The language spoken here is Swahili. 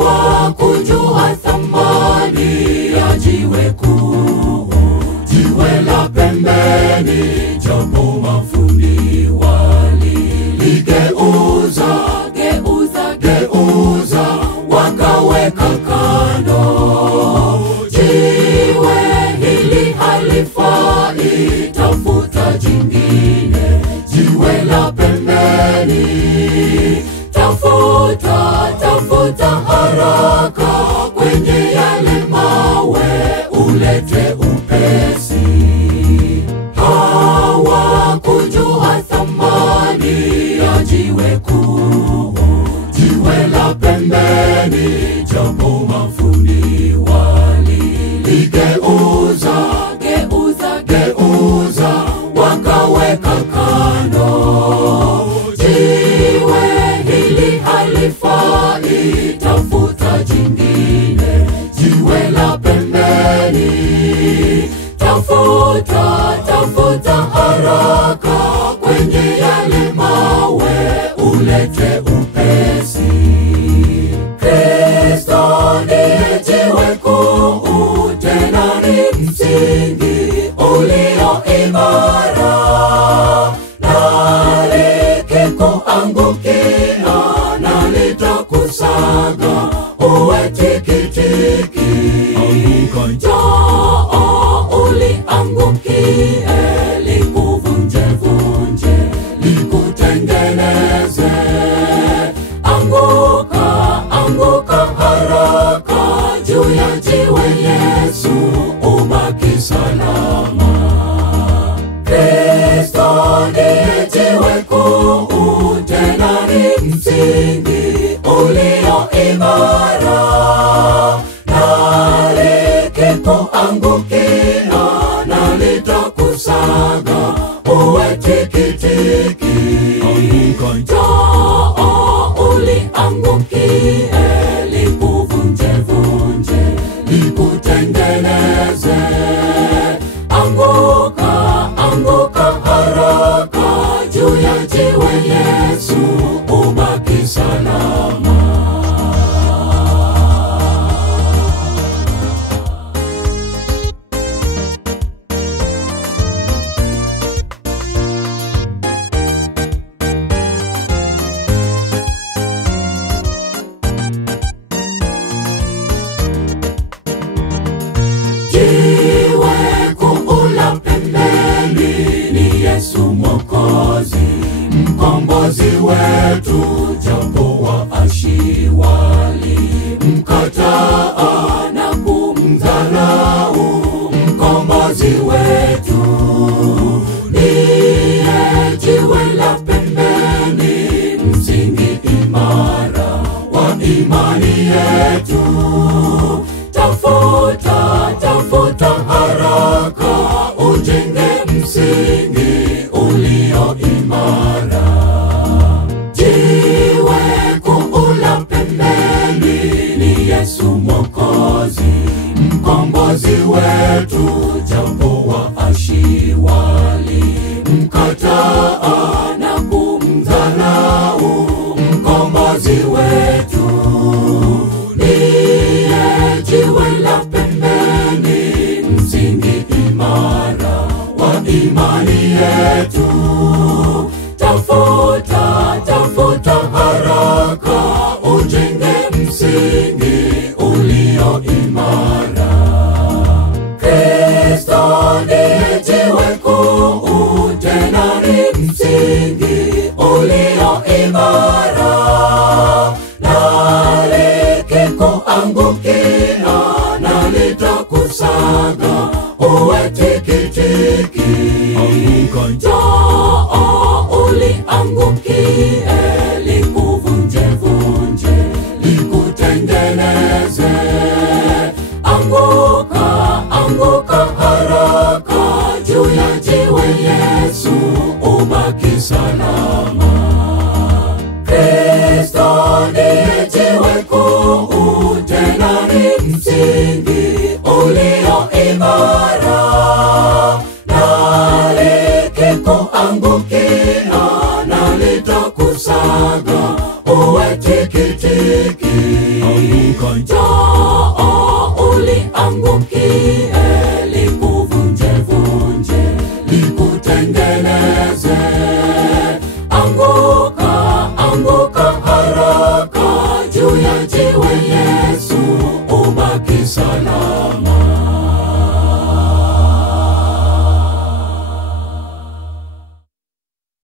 Hawakujua thamani ya jiwe kuu, jiwe la pembeni, japo mafundi waliligeuza, geuza, wakaweka kando. Jiwe hili halifai, tafuta jingine, jiwe la pembeni. Tafuta haraka kwenye yale mawe, ulete upesi. Hawakujua thamani ya jiwe kuu, jiwe la pembeni, japo mafundi waliligeuza, geuza, wakaweka kando. Jiwe hili halifai, tafuta jingine, jiwe la pembeni. Tafuta haraka kwenye yale mawe, ulete upesi. Kristo ndiye jiwe kuu, tena ni msingi ulio imara, na likikuangukia nalitakusaga uwe tikitiki. Njoo uliangukie, likuvunje, likutengeneze. Anguka haraka juu ya jiwe Yesu, ubaki salama. Kristo ndiye jiwe kuu, tena ni msingi ulio imara, na likikuangukia nalitakusaga uwe tikitiki. Njoo uliangukie, likuvunje, likutengeneze. Anguka haraka juu ya jiwe Yesu, ubaki salama. Jiwe kuu la pembeni ni Yesu Mwokozi, mkombozi wetu, japo waashi walimkataa na kumdharau. Mkombozi wetu ndiye jiwe la pembeni, msingi imara wa imani yetu. Tafuta haraka ujenge msingi ulio imara. Jiwe kuu la pembeni ni Yesu Mwokozi, mkombozi wetu, japo waashi walimkataa na kumdharau. Mkombozi wetu ndiye jiwe la pembeni, msingi imara wa imani yetu. Tafuta haraka ujenge msingi ulio imara. Kristo ndiye jiwe kuu, tena ni msingi ulio imara, na likikuangukia nalitakusaga uwe tikitiki. Njoo uliangukie, likuvunje, likutengeneze. Anguka haraka juu ya jiwe Yesu, ubaki salama. Kristo ndiye jiwe kuu, tena ni msingi ulio imara, na likikuangukia na litakusaga uwe tikitiki. Njoo uliangukie